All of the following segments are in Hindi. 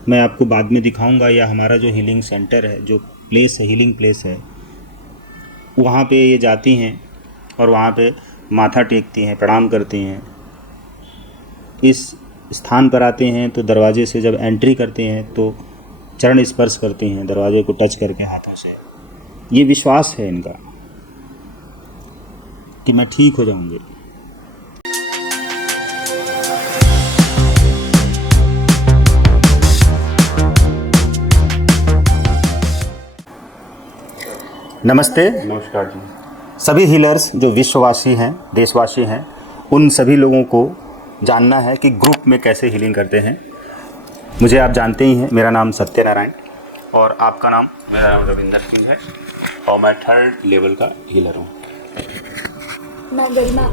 मैं आपको बाद में दिखाऊंगा, या हमारा जो हीलिंग सेंटर है, जो प्लेस है, हीलिंग प्लेस है, वहाँ पे ये जाती हैं और वहाँ पे माथा टेकती हैं, प्रणाम करती हैं। इस स्थान पर आते हैं तो दरवाजे से जब एंट्री करते हैं तो चरण स्पर्श करती हैं, दरवाजे को टच करके हाथों से। ये विश्वास है इनका कि मैं ठीक हो जाऊंगी। नमस्ते। नमस्कार जी। सभी हीलर्स जो विश्ववासी हैं, देशवासी हैं, उन सभी लोगों को जानना है कि ग्रुप में कैसे हीलिंग करते हैं। मुझे आप जानते ही हैं, मेरा नाम सत्यनारायण और आपका नाम? मेरा नाम रविंदर सिंह है और मैं 3rd लेवल का हीलर हूँ। मैं Garima.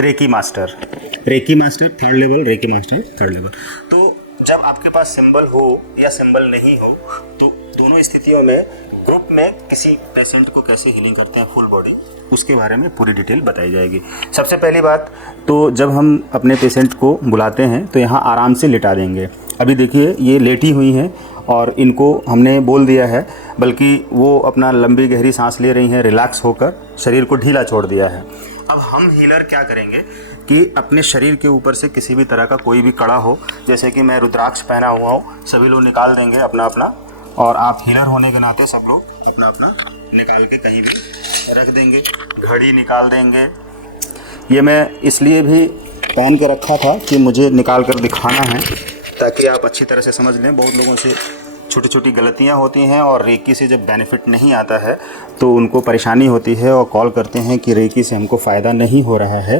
Reiki master 3rd level, reiki master 3rd level. तो जब आपके पास सिंबल हो या सिंबल नहीं हो, तो दोनों स्थितियों में ग्रुप में किसी पेशेंट को कैसे हीलिंग करते हैं फुल बॉडी, उसके बारे में पूरी डिटेल बताई जाएगी। सबसे पहली बात तो जब हम अपने पेशेंट को बुलाते हैं तो यहाँ आराम से लिटा देंगे। अभी देखिए ये लेटी हुई हैं और इनको हमने बोल दिया है, बल्कि वो अपना लंबी गहरी सांस ले रही हैं, रिलैक्स होकर शरीर को ढीला छोड़ दिया है। अब हम हीलर क्या करेंगे कि अपने शरीर के ऊपर से किसी भी तरह का कोई भी कड़ा हो, जैसे कि मैं रुद्राक्ष पहना हुआ हूँ, सभी लोग निकाल देंगे अपना अपना, और आप हीलर होने के नाते सब लोग अपना अपना निकाल के कहीं भी रख देंगे। घड़ी निकाल देंगे। ये मैं इसलिए भी पहन के रखा था कि मुझे निकाल कर दिखाना है, ताकि आप अच्छी तरह से समझ लें। बहुत लोगों से छोटी छोटी गलतियां होती हैं और रेकी से जब बेनिफिट नहीं आता है तो उनको परेशानी होती है और कॉल करते हैं कि रेकी से हमको फ़ायदा नहीं हो रहा है।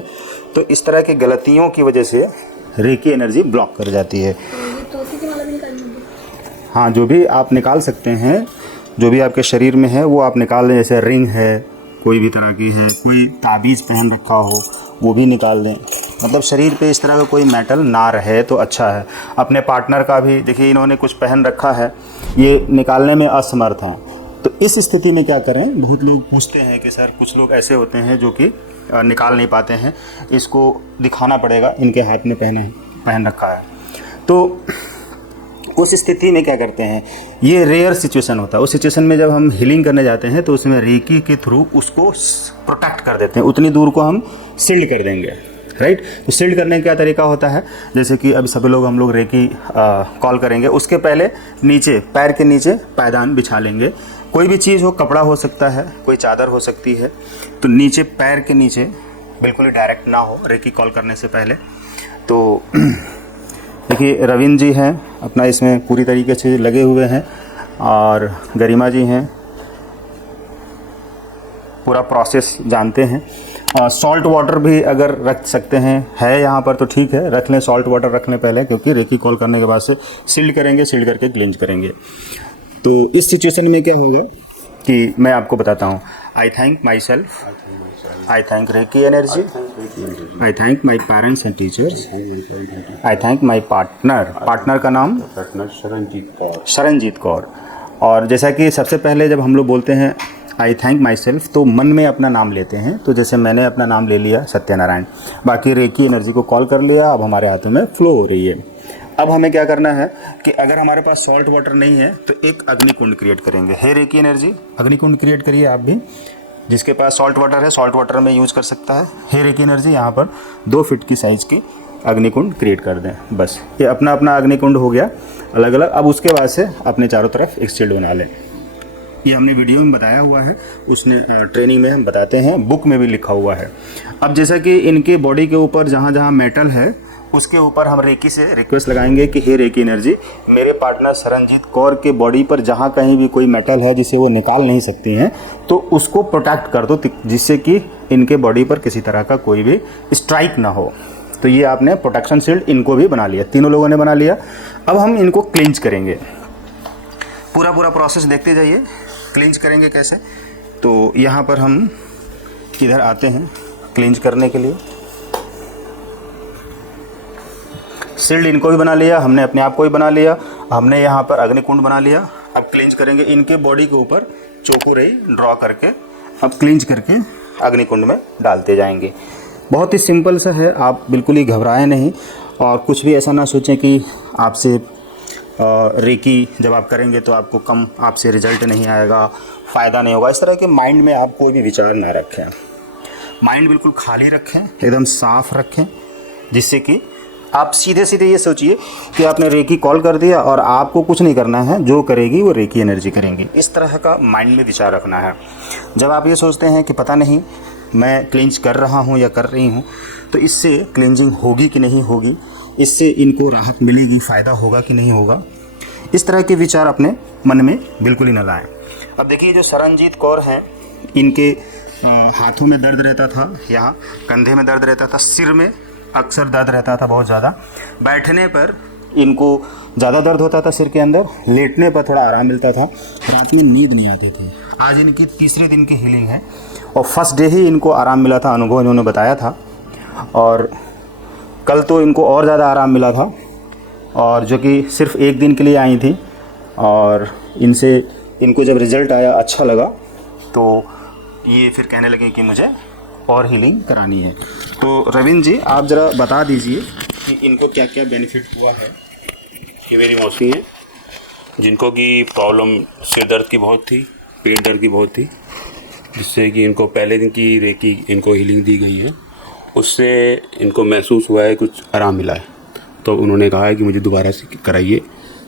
तो इस तरह की गलतियों की वजह से रेकी एनर्जी ब्लॉक कर जाती है। हाँ, जो भी आप निकाल सकते हैं, जो भी आपके शरीर में है वो आप निकाल लें। जैसे रिंग है, कोई भी तरह की है, कोई ताबीज़ पहन रखा हो वो भी निकाल दें। मतलब शरीर पे इस तरह का कोई मेटल ना रहे तो अच्छा है। अपने पार्टनर का भी देखिए, इन्होंने कुछ पहन रखा है, ये निकालने में असमर्थ हैं। तो इस स्थिति में क्या करें? बहुत लोग पूछते हैं कि सर, कुछ लोग ऐसे होते हैं जो कि निकाल नहीं पाते हैं, इसको दिखाना पड़ेगा, इनके हाथ में पहन रखा है। तो उस स्थिति में क्या करते हैं, ये रेयर सिचुएशन होता है। उस सिचुएशन में जब हम हीलिंग करने जाते हैं तो उसमें रेकी के थ्रू उसको प्रोटेक्ट कर देते हैं, उतनी दूर को हम सील्ड कर देंगे, राइट। तो सील्ड करने का क्या तरीका होता है, जैसे कि अब सभी लोग हम लोग रेकी कॉल करेंगे, उसके पहले नीचे पैर के नीचे पायदान बिछा लेंगे। कोई भी चीज़ हो, कपड़ा हो सकता है, कोई चादर हो सकती है, तो नीचे पैर के नीचे बिल्कुल ही डायरेक्ट ना हो रेकी कॉल करने से पहले। तो देखिए रविंद्र जी हैं अपना इसमें पूरी तरीके से लगे हुए हैं, और गरिमा जी हैं, पूरा प्रोसेस जानते हैं। सॉल्ट वाटर भी अगर रख सकते हैं, है यहाँ पर तो ठीक है, रख लें। सॉल्ट वाटर रख लें पहले, क्योंकि रेकी कॉल करने के बाद से सील्ड करेंगे, सील्ड करके क्लींज करेंगे। तो इस सिचुएशन में क्या होगा कि मैं आपको बताता हूँ। आई thank my self, I thank Reiki energy. I thank my parents and teachers. I thank my partner. Partner का नाम? शरणजीत कौर। और जैसा कि सबसे पहले जब हम लोग बोलते हैं आई थैंक माई सेल्फ, तो मन में अपना नाम लेते हैं। तो जैसे मैंने अपना नाम ले लिया सत्यनारायण, बाकी रेकी एनर्जी को कॉल कर लिया, अब हमारे हाथों में फ्लो हो रही है। अब हमें क्या करना है कि अगर हमारे पास सॉल्ट वाटर नहीं है तो एक अग्निकुंड क्रिएट करेंगे। हे रेकी एनर्जी, अग्निकुंड क्रिएट करिए। आप भी, जिसके पास सॉल्ट वाटर है, सॉल्ट वाटर में यूज़ कर सकता है। हे रेकी एनर्जी, यहाँ पर 2 फीट की साइज़ की अग्निकुंड क्रिएट कर दें। बस ये अपना अपना अग्निकुंड हो गया अलग अलग। अब उसके बाद से अपने चारों तरफ एक शील्ड बना लें। ये हमने वीडियो में बताया हुआ है, उसने ट्रेनिंग में हम बताते हैं, बुक में भी लिखा हुआ है। अब जैसा कि इनके बॉडी के ऊपर जहाँ जहाँ मेटल है उसके ऊपर हम रेकी से रिक्वेस्ट लगाएंगे कि हे रेकी एनर्जी, मेरे पार्टनर शरणजीत कौर के बॉडी पर जहाँ कहीं भी कोई मेटल है जिसे वो निकाल नहीं सकती हैं, तो उसको प्रोटेक्ट कर दो, जिससे कि इनके बॉडी पर किसी तरह का कोई भी स्ट्राइक ना हो। तो ये आपने प्रोटेक्शन शील्ड इनको भी बना लिया, तीनों लोगों ने बना लिया। अब हम इनको क्लींच करेंगे। पूरा प्रोसेस देखते जाइए। क्लींच करेंगे कैसे, तो यहाँ पर हम इधर आते हैं क्लींच करने के लिए। शील्ड इनको भी बना लिया हमने, अपने आप को भी बना लिया हमने, यहाँ पर अग्निकुंड बना लिया। अब क्लींच करेंगे इनके बॉडी के ऊपर चोको रे ड्रॉ करके, अब क्लींच करके अग्निकुंड में डालते जाएंगे। बहुत ही सिंपल सा है, आप बिल्कुल ही घबराएं नहीं। और कुछ भी ऐसा ना सोचें कि आपसे रेकी जब आप करेंगे तो आपको कम आपसे रिजल्ट नहीं आएगा, फ़ायदा नहीं होगा। इस तरह के माइंड में आप कोई भी विचार ना रखें। माइंड बिल्कुल खाली रखें, एकदम साफ़ रखें, जिससे कि आप सीधे सीधे ये सोचिए कि आपने रेकी कॉल कर दिया और आपको कुछ नहीं करना है, जो करेगी वो रेकी एनर्जी करेंगी। इस तरह का माइंड में विचार रखना है। जब आप ये सोचते हैं कि पता नहीं मैं क्लेंज कर रहा हूँ या कर रही हूँ, तो इससे क्लेंजिंग होगी कि नहीं होगी, इससे इनको राहत मिलेगी, फ़ायदा होगा कि नहीं होगा, इस तरह के विचार अपने मन में बिल्कुल ही न लाएं। अब देखिए जो शरणजीत कौर हैं, इनके हाथों में दर्द रहता था, यहाँ कंधे में दर्द रहता था, सिर में अक्सर दर्द रहता था बहुत ज़्यादा, बैठने पर इनको ज़्यादा दर्द होता था सिर के अंदर, लेटने पर थोड़ा आराम मिलता था, रात में नींद नहीं आती थी। आज इनकी तीसरे दिन की हीलिंग है और फर्स्ट डे ही इनको आराम मिला था, अनुभव इन्होंने बताया था, और कल तो इनको और ज़्यादा आराम मिला था, और जो कि सिर्फ एक दिन के लिए आई थी, और इनको जब रिज़ल्ट आया अच्छा लगा तो ये फिर कहने लगे कि मुझे और हीलिंग करानी है। तो रविंद्र जी आप ज़रा बता दीजिए कि इनको क्या क्या बेनिफिट हुआ है। ये मेरी मौसी हैं जिनको कि प्रॉब्लम सिर दर्द की बहुत थी, पेट दर्द की बहुत थी, जिससे कि इनको पहले दिन की रेकी इनको हीलिंग दी गई है, उससे इनको महसूस हुआ है कुछ आराम मिला है। तो उन्होंने कहा है कि मुझे दोबारा से कराइए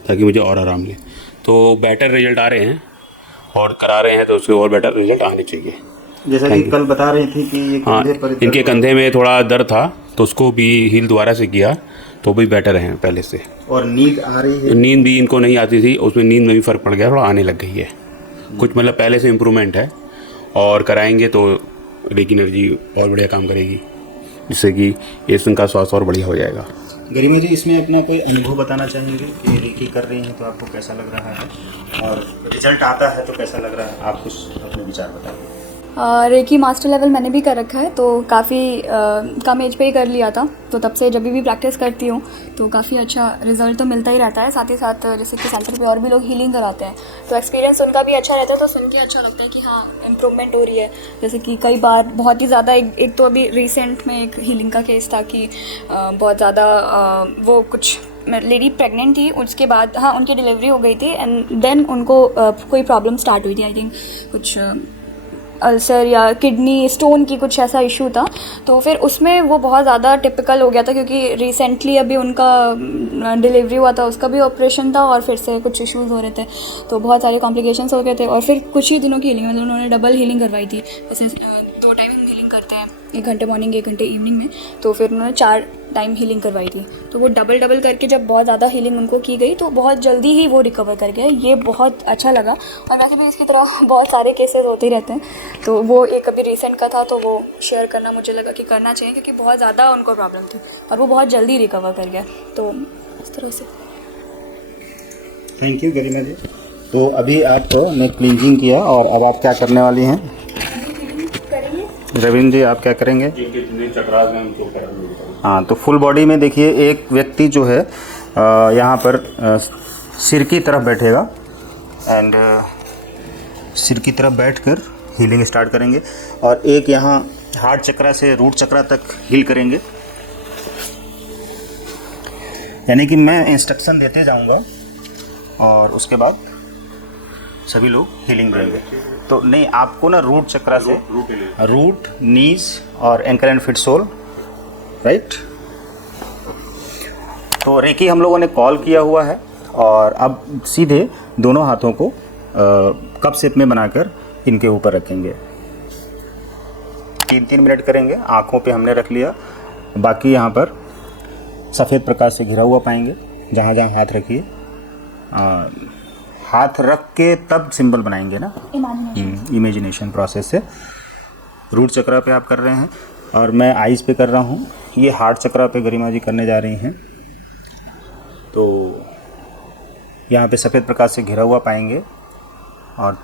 ताकि मुझे और आराम मिले। तो बेटर रिजल्ट आ रहे हैं और करा रहे हैं, तो उससे और बेटर रिजल्ट आने चाहिए। जैसा कि कल बता रही थी कि ये कंधे पर इनके कंधे में थोड़ा दर्द था, तो उसको भी हील दोबारा से किया तो भी बेटर हैं पहले से। और नींद आ रही है? नींद भी इनको नहीं आती थी, उसमें नींद में भी फ़र्क पड़ गया, थोड़ा आने लग गई है कुछ, मतलब पहले से इम्प्रूवमेंट है। और कराएंगे तो रेकी एनर्जी और बढ़िया काम करेगी, जिससे कि ये इनका स्वास्थ्य और बढ़िया हो जाएगा। गरिमा जी इसमें अपना कोई अनुभव बताना चाहेंगे कि रेकी कर रही हैं तो आपको कैसा लग रहा है, और रिजल्ट आता है तो कैसा लग रहा है? आप कुछ अपने विचार बताइए। रेकी मास्टर लेवल मैंने भी कर रखा है, तो काफ़ी कम एज पे ही कर लिया था, तो तब से जब भी प्रैक्टिस करती हूँ तो काफ़ी अच्छा रिजल्ट तो मिलता ही रहता है। साथ ही साथ जैसे कि सेंटर पे और भी लोग हीलिंग कराते हैं तो एक्सपीरियंस उनका भी अच्छा रहता है, तो सुन के अच्छा लगता है कि हाँ इम्प्रूवमेंट हो रही है। जैसे कि कई बार बहुत ही ज़्यादा एक तो अभी रिसेंट में एक हीलिंग का केस था कि बहुत ज़्यादा वो कुछ लेडी प्रेग्नेंट थी, उसके बाद हाँ उनकी डिलीवरी हो गई थी, एंड देन उनको कोई प्रॉब्लम स्टार्ट हुई थी, आई थिंक कुछ अल्सर या किडनी स्टोन की कुछ ऐसा इशू था। तो फिर उसमें वो बहुत ज़्यादा टिपिकल हो गया था, क्योंकि रिसेंटली अभी उनका डिलीवरी हुआ था, उसका भी ऑपरेशन था और फिर से कुछ इश्यूज़ हो रहे थे, तो बहुत सारे कॉम्प्लिकेशंस हो गए थे। और फिर कुछ ही दिनों की हीलिंग, मतलब उन्होंने डबल हीलिंग करवाई थी। जैसे 2 टाइम हीलिंग करते हैं, 1 घंटे मॉर्निंग 1 घंटे इवनिंग में, तो फिर उन्होंने 4 टाइम हीलिंग करवाई थी। तो वो डबल करके जब बहुत ज़्यादा हीलिंग उनको की गई तो बहुत जल्दी ही वो रिकवर कर गए, ये बहुत अच्छा लगा। और वैसे भी इसकी तरह बहुत सारे केसेस होते ही रहते हैं, तो वो एक अभी रिसेंट का था तो वो शेयर करना मुझे लगा कि करना चाहिए, क्योंकि बहुत ज़्यादा उनको प्रॉब्लम थी और वो बहुत जल्दी रिकवर कर गया, तो इस तरह से। थैंक यू गरिमा जी। तो अभी आपने क्लींजिंग किया और अब आप क्या करने वाली हैं? रविंद्र जी आप क्या करेंगे? हाँ, तो फुल बॉडी में देखिए एक व्यक्ति जो है यहाँ पर सिर की तरफ बैठेगा, एंड सिर की तरफ बैठकर हीलिंग स्टार्ट करेंगे, और एक यहाँ हार्ट चक्रा से रूट चक्रा तक हील करेंगे। यानी कि मैं इंस्ट्रक्शन देते जाऊँगा और उसके बाद सभी लोग हीलिंग देंगे। तो नहीं, आपको ना रूट चक्रा से रूट, नीज और ankle and feet sole, right. तो रेकी हम लोगों ने कॉल किया हुआ है, और अब सीधे दोनों हाथों को कप शेप में बनाकर इनके ऊपर रखेंगे। 3-3 मिनट करेंगे। आँखों पे हमने रख लिया, बाकी यहाँ पर सफ़ेद प्रकाश से घिरा हुआ पाएंगे। जहाँ जहाँ हाथ रखिए, हाथ रख के तब सिंबल बनाएंगे ना, इमेजिनेशन प्रोसेस से। रूट चक्रा पे आप कर रहे हैं और मैं आइज़ पे कर रहा हूँ। ये हार्ट चक्रा पे गरिमा जी करने जा रही हैं। तो यहाँ पे सफ़ेद प्रकाश से घिरा हुआ पाएंगे और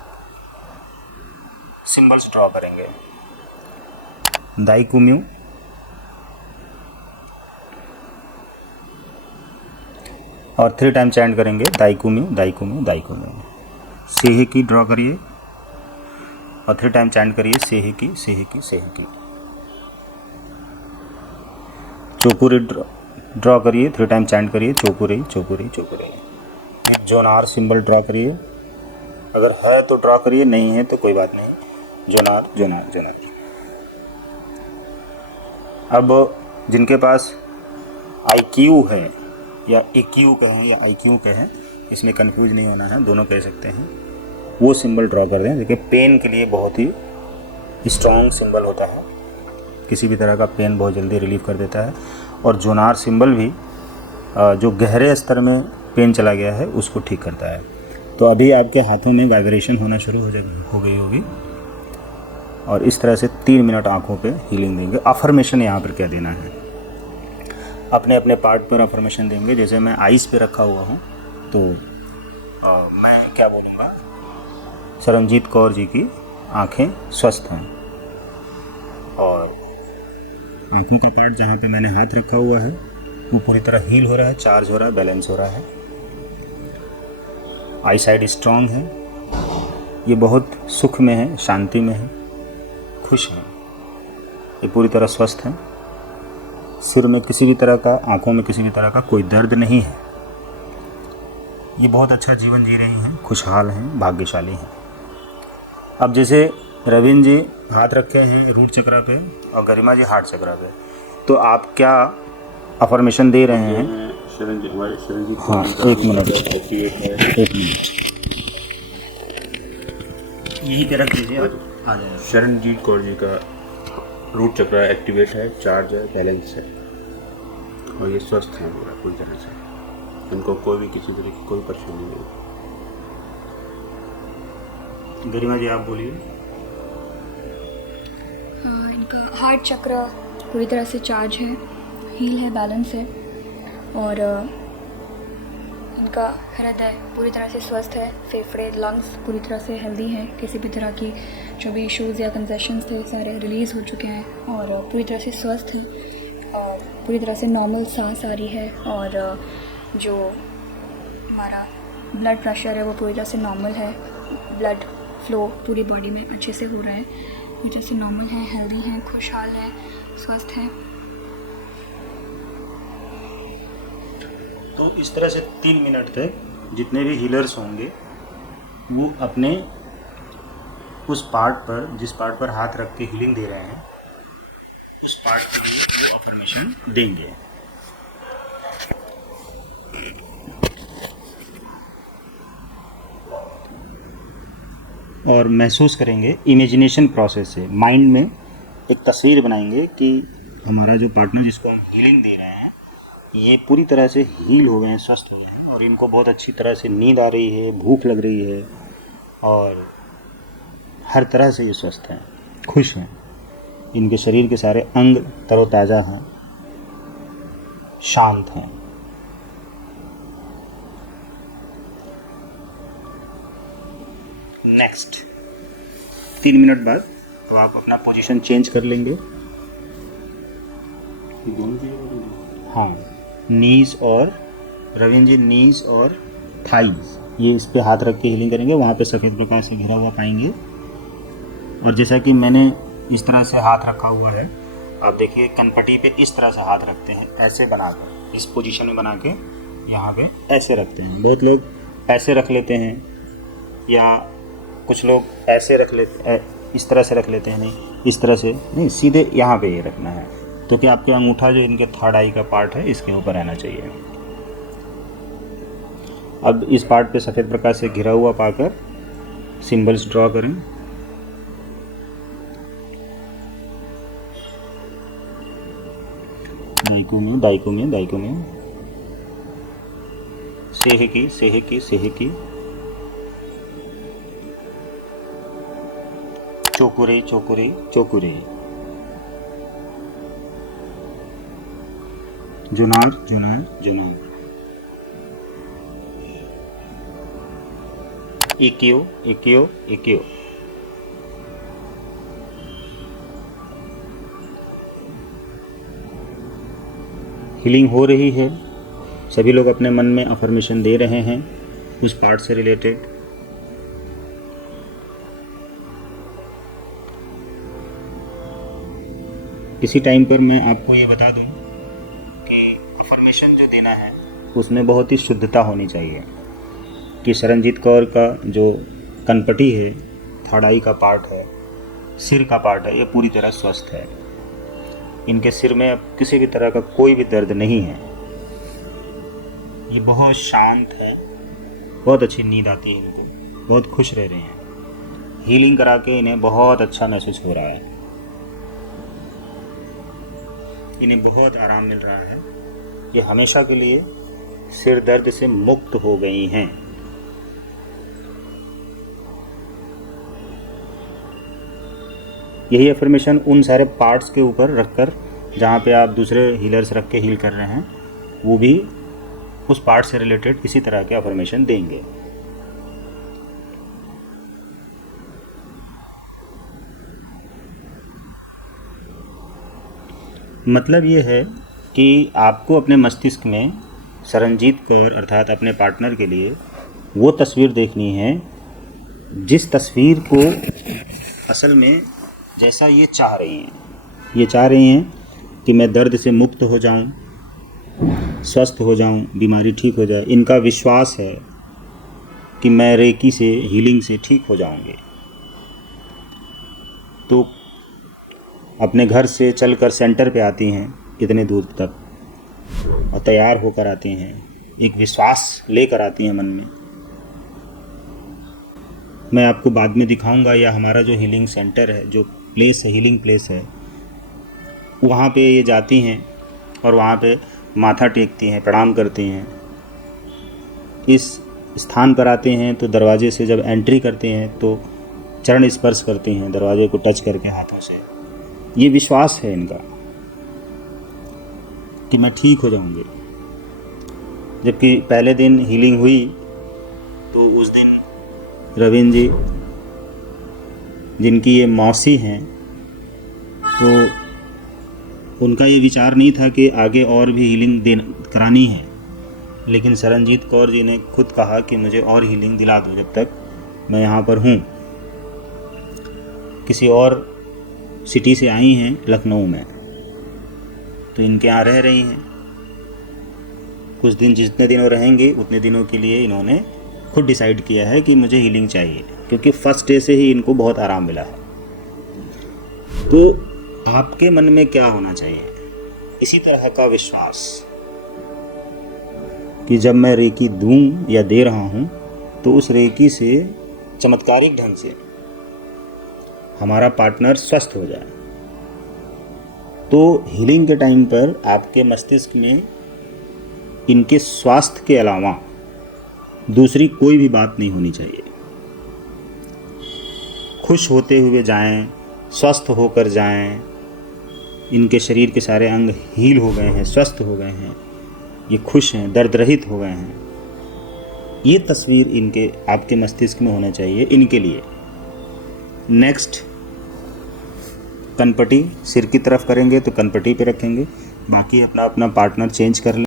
सिंबल्स ड्रॉ करेंगे। दाइकुम्यू, और 3 टाइम चैंट करेंगे दाइकुम्यू दाइकुम्यू दाइकुम्यू। सेहेकी ड्रॉ करिए और 3 टाइम चैंट करिए सेहेकी सेहेकी सेहेकी। चोकुरी ड्रॉ ड्रॉ करिए, 3 टाइम चैंट करिए, चोकुरई चोकुरई चोकुरई। जोनार सिंबल ड्रॉ करिए, अगर है तो ड्रॉ करिए, नहीं है तो कोई बात नहीं। Zonar Zonar Zonar. अब जिनके पास IQ है या EQ कहें या IQ कहें, इसमें कंफ्यूज नहीं होना है, दोनों कह सकते हैं, वो सिंबल ड्रॉ कर दें। देखिए पेन के लिए बहुत ही स्ट्रॉन्ग सिंबल होता है, किसी भी तरह का पेन बहुत जल्दी रिलीव कर देता है। और जोनार सिंबल भी जो गहरे स्तर में पेन चला गया है उसको ठीक करता है। तो अभी आपके हाथों में वाइब्रेशन होना शुरू हो गई होगी, और इस तरह से 3 मिनट आँखों पे हीलिंग देंगे। अफर्मेशन यहाँ पर क्या देना है, अपने अपने पार्ट पर अफर्मेशन देंगे। जैसे मैं आइस पे रखा हुआ हूँ तो मैं क्या बोलूँगा, सरनजीत कौर जी की आँखें स्वस्थ हैं, और आँखों का पार्ट जहाँ पे मैंने हाथ रखा हुआ है वो पूरी तरह हील हो रहा है, चार्ज हो रहा है, बैलेंस हो रहा है। आई साइड स्ट्रॉन्ग है, ये बहुत सुख में है, शांति में है, खुश है, ये पूरी तरह स्वस्थ है। सिर में किसी भी तरह का, आँखों में किसी भी तरह का कोई दर्द नहीं है। ये बहुत अच्छा जीवन जी रही हैं, खुशहाल हैं, भाग्यशाली हैं। अब जैसे रविंद्र जी हाथ रखे हैं रूट चक्रा पे और गरिमा जी हार्ट चक्रा पे, तो आप क्या अफर्मेशन दे रहे हैं? हाँ, एक मिनट यही पे रख दीजिए, आ जाएगा। शरणजीत कौर जी का रूट चक्र एक्टिवेट है, चार्ज है, बैलेंस है, और ये स्वस्थ हैं पूरा पूरी तरह से। उनको कोई भी किसी तरह की कोई परेशानी नहीं। गरिमा जी आप बोलिए। इनका हार्ट चक्र पूरी तरह से चार्ज है, हील है, बैलेंस है, और इनका हृदय पूरी तरह से स्वस्थ है, फेफड़े, लंग्स पूरी तरह से हेल्दी हैं, किसी भी तरह की जो भी इश्यूज़ या कंजेशंस थे सारे रिलीज़ हो चुके हैं, और पूरी तरह से स्वस्थ है, और पूरी तरह से नॉर्मल सांस आ रही है, और जो हमारा ब्लड प्रेशर है वो पूरी तरह से नॉर्मल है, ब्लड फ्लो पूरी बॉडी में अच्छे से हो रहा है, पूरी तरह से नॉर्मल है, हेल्दी है, खुशहाल है, स्वस्थ है। तो इस तरह से 3 मिनट तक जितने भी हीलर्स होंगे वो अपने उस पार्ट पर, जिस पार्ट पर हाथ रख के हीलिंग दे रहे हैं, उस पार्ट के लिए अफर्मेशन देंगे। और महसूस करेंगे इमेजिनेशन प्रोसेस से, माइंड में एक तस्वीर बनाएंगे कि हमारा जो पार्टनर जिसको हम हीलिंग दे रहे हैं ये पूरी तरह से हील हो गए हैं, स्वस्थ हो गए हैं, और इनको बहुत अच्छी तरह से नींद आ रही है, भूख लग रही है, और हर तरह से ये स्वस्थ हैं, खुश हैं। इनके शरीर के सारे अंग तरोताज़ा हैं, शांत हैं। नेक्स्ट 3 मिनट बाद तो आप अपना पोजीशन चेंज कर लेंगे। हाँ, नीज और रविंद्र जी नीज और थाइज, ये इस पे हाथ रख के हीलिंग करेंगे। वहाँ पे सफ़ेद प्रकाश से घिरा हुआ पाएंगे, और जैसा कि मैंने इस तरह से हाथ रखा हुआ है, आप देखिए कनपट्टी पे इस तरह से हाथ रखते हैं, ऐसे बनाकर इस पोजीशन में बना के यहाँ पे ऐसे रखते हैं। बहुत लोग ऐसे रख लेते हैं, या कुछ लोग ऐसे रख लेते, इस तरह से रख लेते हैं, नहीं इस तरह से नहीं, सीधे यहाँ पे ये रखना है, तो कि आपके अंगूठा जो इनके थर्ड आई का पार्ट है इसके ऊपर रहना चाहिए। अब इस पार्ट पे सफ़ेद प्रकाश से घिरा हुआ पाकर सिंबल्स ड्रॉ करें। दाइकुम्य दाइकुम्य दाइकुम्य, सेहकी सेहकी सेहकी, चोकुरे चोकुरे चोकुरे, जुनार जुनार जुनार, इक्यो इक्यो इक्यो। हीलिंग हो रही है, सभी लोग अपने मन में अफर्मेशन दे रहे हैं उस पार्ट से रिलेटेड। इसी टाइम पर मैं आपको ये बता दूं कि उसमें बहुत ही शुद्धता होनी चाहिए कि शरणजीत कौर का जो कनपटी है, थर्ड आई का पार्ट है, सिर का पार्ट है, ये पूरी तरह स्वस्थ है। इनके सिर में अब किसी भी तरह का कोई भी दर्द नहीं है। ये बहुत शांत है, बहुत अच्छी नींद आती है इनको, बहुत खुश रह रहे हैं। हीलिंग करा के इन्हें बहुत अच्छा महसूस हो रहा है, इन्हें बहुत आराम मिल रहा है। ये हमेशा के लिए सिर दर्द से मुक्त हो गई हैं। यही अफर्मेशन उन सारे पार्ट्स के ऊपर रखकर, जहाँ पे आप दूसरे हीलर्स रख के हील कर रहे हैं, वो भी उस पार्ट से रिलेटेड इसी तरह के अफर्मेशन देंगे। मतलब ये है कि आपको अपने मस्तिष्क में शरणजीत कौर अर्थात अपने पार्टनर के लिए वो तस्वीर देखनी है जिस तस्वीर को असल में जैसा ये चाह रही हैं। ये चाह रही हैं कि मैं दर्द से मुक्त हो जाऊं, स्वस्थ हो जाऊं, बीमारी ठीक हो जाए। इनका विश्वास है कि मैं रेकी से, हीलिंग से ठीक हो जाऊंगी। तो अपने घर से चलकर सेंटर पे आती हैं इतने दूर तक और तैयार होकर आती हैं, एक विश्वास लेकर आती हैं मन में। मैं आपको बाद में दिखाऊंगा, या हमारा जो हीलिंग सेंटर है, जो प्लेस है, हीलिंग प्लेस है, वहाँ पे ये जाती हैं और वहाँ पे माथा टेकती हैं, प्रणाम करती हैं। इस स्थान पर आते हैं तो दरवाजे से जब एंट्री करते हैं तो चरण स्पर्श करती हैं, दरवाजे को टच करके हाथों से। ये विश्वास है इनका कि मैं ठीक हो जाऊंगी। जबकि पहले दिन हीलिंग हुई तो उस दिन रवीन जी, जिनकी ये मौसी हैं, तो उनका ये विचार नहीं था कि आगे और भी हीलिंग करानी है, लेकिन शरणजीत कौर जी ने खुद कहा कि मुझे और हीलिंग दिला दो जब तक मैं यहाँ पर हूँ। किसी और सिटी से आई हैं लखनऊ में, तो इनके यहाँ रह रही हैं। कुछ दिन, जितने दिनों रहेंगे उतने दिनों के लिए इन्होंने खुद डिसाइड किया है कि मुझे हीलिंग चाहिए, क्योंकि फर्स्ट डे से ही इनको बहुत आराम मिला है। तो आपके मन में क्या होना चाहिए? इसी तरह का विश्वास कि जब मैं रेकी दूं या दे रहा हूं तो उस रेकी से चमत्कारिक ढंग से हमारा पार्टनर स्वस्थ हो जाए। तो हीलिंग के टाइम पर आपके मस्तिष्क में इनके स्वास्थ्य के अलावा दूसरी कोई भी बात नहीं होनी चाहिए। खुश होते हुए जाएं, स्वस्थ होकर जाएं। इनके शरीर के सारे अंग हील हो गए हैं, स्वस्थ हो गए हैं, ये खुश हैं, दर्द रहित हो गए हैं। ये तस्वीर इनके, आपके मस्तिष्क में होना चाहिए इनके लिए। नेक्स्ट, कनपटी सिर की तरफ करेंगे तो कनपटी पे रखेंगे, बाकी अपना अपना पार्टनर चेंज कर लें।